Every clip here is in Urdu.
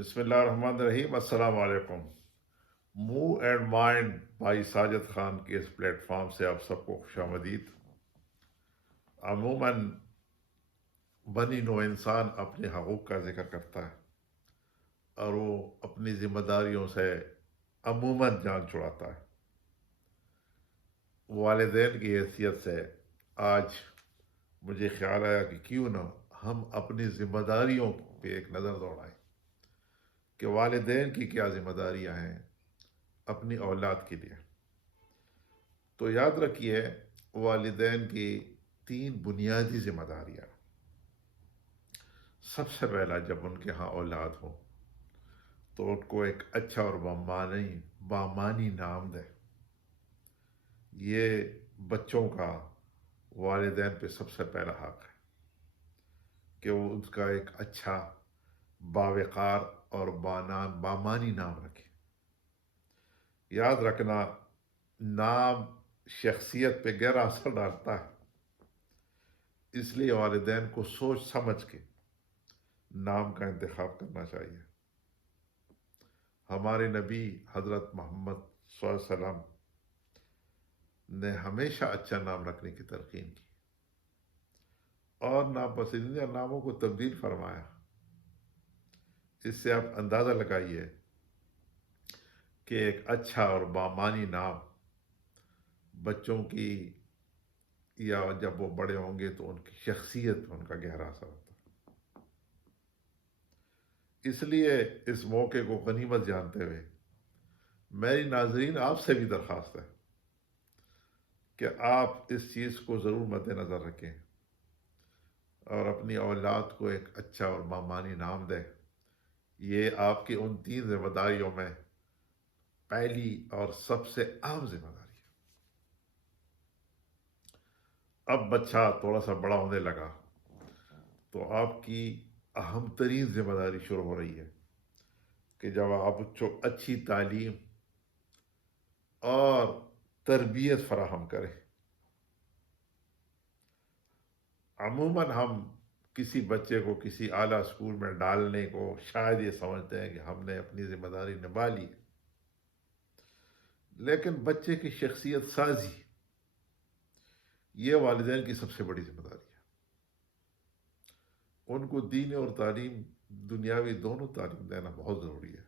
بسم اللہ الرحمن الرحیم، السلام علیکم۔ موو اینڈ مائنڈ بھائی ساجد خان کے اس پلیٹ فارم سے آپ سب کو خوش آمدید۔ عموماً بنی نوع انسان اپنے حقوق کا ذکر کرتا ہے اور وہ اپنی ذمہ داریوں سے عموماً جان چھڑاتا ہے۔ والدین کی حیثیت سے آج مجھے خیال آیا کہ کیوں نہ ہم اپنی ذمہ داریوں پہ ایک نظر دوڑائیں کہ والدین کی کیا ذمہ داریاں ہیں اپنی اولاد کے لیے۔ تو یاد رکھیے، والدین کی 3 بنیادی ذمہ داریاں۔ سب سے پہلا، جب ان کے ہاں اولاد ہو تو ان کو ایک اچھا اور بامانی نام دے۔ یہ بچوں کا والدین پہ سب سے پہلا حق ہے کہ وہ اس کا ایک اچھا، باوقار اور بامانی نام رکھے۔ یاد رکھنا، نام شخصیت پہ گہرا اثر ڈالتا ہے، اس لیے والدین کو سوچ سمجھ کے نام کا انتخاب کرنا چاہیے۔ ہمارے نبی حضرت محمد صلی اللہ علیہ وسلم نے ہمیشہ اچھا نام رکھنے کی تلقین کی اور ناپسندیدہ ناموں کو تبدیل فرمایا۔ اس سے آپ اندازہ لگائیے کہ ایک اچھا اور بامانی نام بچوں کی، یا جب وہ بڑے ہوں گے تو ان کی شخصیت پر ان کا گہرا اثر ہوتا ہے۔ اس لیے اس موقع کو غنیمت جانتے ہوئے میری ناظرین آپ سے بھی درخواست ہے کہ آپ اس چیز کو ضرور مد نظر رکھیں اور اپنی اولاد کو ایک اچھا اور بامانی نام دیں۔ یہ آپ کی ان 3 ذمہ داریوں میں پہلی اور سب سے اہم ذمہ داری ہے۔ اب بچہ تھوڑا سا بڑا ہونے لگا تو آپ کی اہم ترین ذمہ داری شروع ہو رہی ہے کہ جب آپ کو اچھی تعلیم اور تربیت فراہم کریں۔ عموماً ہم کسی بچے کو کسی اعلیٰ اسکول میں ڈالنے کو شاید یہ سمجھتے ہیں کہ ہم نے اپنی ذمہ داری نبھا لی، لیکن بچے کی شخصیت سازی یہ والدین کی سب سے بڑی ذمہ داری ہے۔ ان کو دینی اور تعلیم، دنیاوی دونوں تعلیم دینا بہت ضروری ہے۔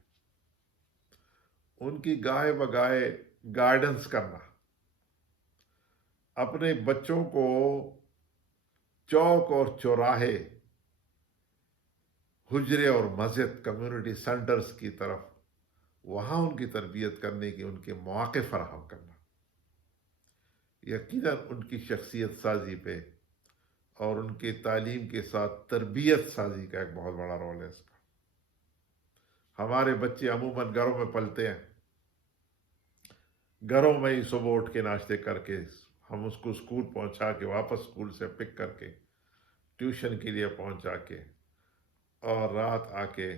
ان کی گاہے بگاہے گائیڈنس کرنا، اپنے بچوں کو چوک اور چوراہے، حجرے اور مسجد، کمیونٹی سینٹرز کی طرف وہاں ان کی تربیت کرنے کی ان کے مواقع فراہم کرنا، یقیناً ان کی شخصیت سازی پہ اور ان کی تعلیم کے ساتھ تربیت سازی کا ایک بہت بڑا رول ہے اس کا۔ ہمارے بچے عموماً گھروں میں پلتے ہیں، گھروں میں ہی صبح اٹھ کے ناشتے کر کے ہم اس کو اسکول پہنچا کے، واپس اسکول سے پک کر کے ٹیوشن کے لیے پہنچا کے، اور رات آ کے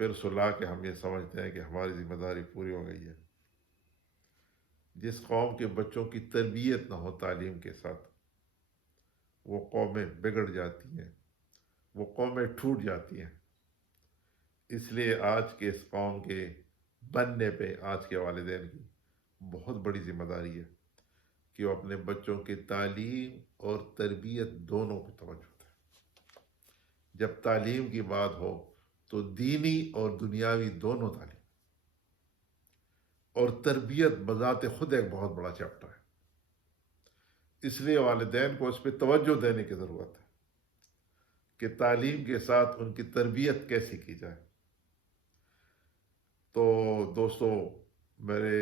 پھر سلا کے ہم یہ سمجھتے ہیں کہ ہماری ذمہ داری پوری ہو گئی ہے۔ جس قوم کے بچوں کی تربیت نہ ہو تعلیم کے ساتھ، وہ قومیں بگڑ جاتی ہیں، وہ قومیں ٹوٹ جاتی ہیں۔ اس لیے آج کے اس قوم کے بننے پہ آج کے والدین کی بہت بڑی ذمہ داری ہے کہ وہ اپنے بچوں کی تعلیم اور تربیت دونوں پہ توجہ دیں۔ جب تعلیم کی بات ہو تو دینی اور دنیاوی دونوں تعلیم، اور تربیت بذات خود ایک بہت بڑا چیپٹر ہے۔ اس لیے والدین کو اس پہ توجہ دینے کی ضرورت ہے کہ تعلیم کے ساتھ ان کی تربیت کیسی کی جائے۔ تو دوستو، میرے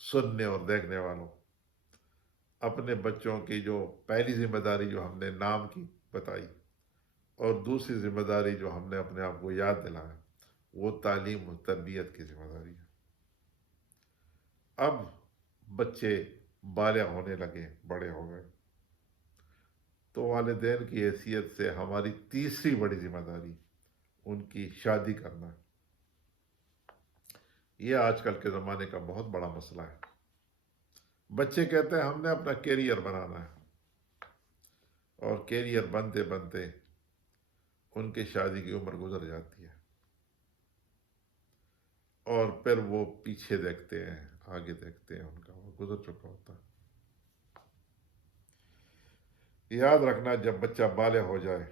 سننے اور دیکھنے والوں، اپنے بچوں کی جو پہلی ذمہ داری جو ہم نے نام کی بتائی، اور دوسری ذمہ داری جو ہم نے اپنے آپ کو یاد دلایا، وہ تعلیم و تربیت کی ذمہ داری ہے۔ اب بچے بالغ ہونے لگے، بڑے ہو گئے، تو والدین کی حیثیت سے ہماری تیسری بڑی ذمہ داری ان کی شادی کرنا ہے۔ یہ آج کل کے زمانے کا بہت بڑا مسئلہ ہے۔ بچے کہتے ہیں ہم نے اپنا کیریئر بنانا ہے، اور کیریئر بنتے بنتے ان کی شادی کی عمر گزر جاتی ہے۔ اور پھر وہ پیچھے دیکھتے ہیں، آگے دیکھتے ہیں، ان کا وہ گزر چکا ہوتا ہے۔ یاد رکھنا جب بچہ بالغ ہو جائے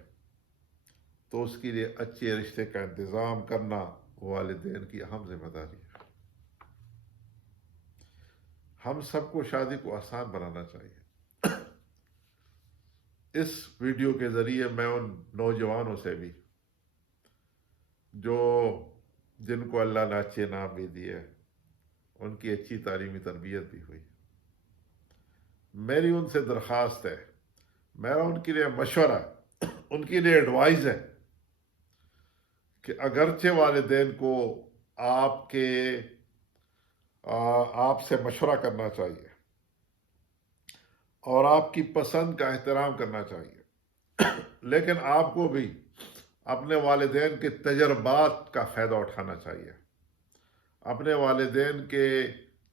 تو اس کے لیے اچھے رشتے کا انتظام کرنا والدین کی اہم ذمہ داری ہے۔ ہم سب کو شادی کو آسان بنانا چاہیے۔ اس ویڈیو کے ذریعے میں ان نوجوانوں سے بھی جو جن کو اللہ نے اچھے نام بھی دیے، ان کی اچھی تعلیمی تربیت بھی ہوئی، میری ان سے درخواست ہے، میرا ان کے لیے مشورہ، ان کے لیے ایڈوائز ہے کہ اگرچہ والدین کو آپ سے مشورہ کرنا چاہیے اور آپ کی پسند کا احترام کرنا چاہیے، لیکن آپ کو بھی اپنے والدین کے تجربات کا فائدہ اٹھانا چاہیے، اپنے والدین کے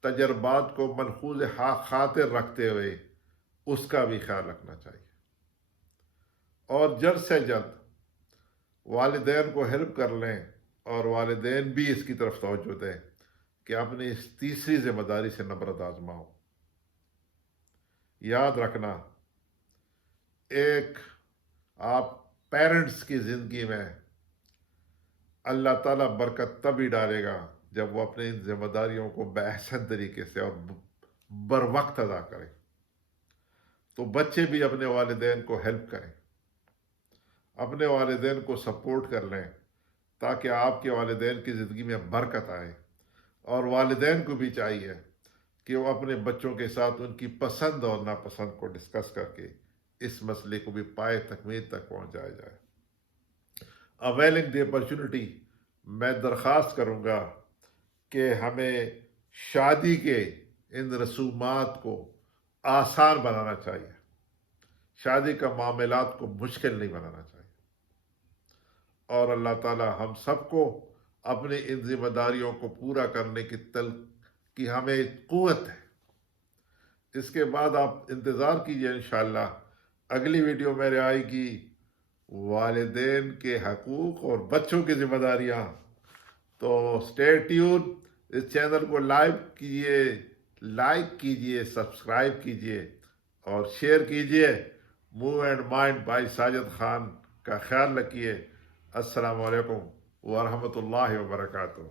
تجربات کو ملحوظ خاطر رکھتے ہوئے اس کا بھی خیال رکھنا چاہیے، اور جلد سے جلد والدین کو ہیلپ کر لیں، اور والدین بھی اس کی طرف توجہ دیں کہ اپنی اس تیسری ذمہ داری سے نبرد آزماؤ۔ یاد رکھنا، ایک آپ پیرنٹس کی زندگی میں اللہ تعالیٰ برکت تب ہی ڈالے گا جب وہ اپنی ان ذمہ داریوں کو بأحسن طریقے سے اور بر وقت ادا کریں۔ تو بچے بھی اپنے والدین کو ہیلپ کریں، اپنے والدین کو سپورٹ کر لیں، تاکہ آپ کے والدین کی زندگی میں برکت آئے، اور والدین کو بھی چاہیے کہ وہ اپنے بچوں کے ساتھ ان کی پسند اور ناپسند کو ڈسکس کر کے اس مسئلے کو بھی پائے تکمیل تک پہنچایا جائے۔ اویلنگ دی اپرچونٹی، میں درخواست کروں گا کہ ہمیں شادی کے ان رسومات کو آسان بنانا چاہیے، شادی کا معاملات کو مشکل نہیں بنانا چاہیے، اور اللہ تعالی ہم سب کو اپنی ان ذمہ داریوں کو پورا کرنے کی ہمیں قوت ہے۔ اس کے بعد آپ انتظار کیجئے، انشاءاللہ اگلی ویڈیو میرے آئے گی والدین کے حقوق اور بچوں کی ذمہ داریاں۔ تو اسٹے ٹیون، اس چینل کو لائک کیجئے، سبسکرائب کیجئے اور شیئر کیجئے۔ Move and mind by Sajid Khan کا خیال رکھیے۔ السلام علیکم ورحمۃ اللہ وبرکاتہ۔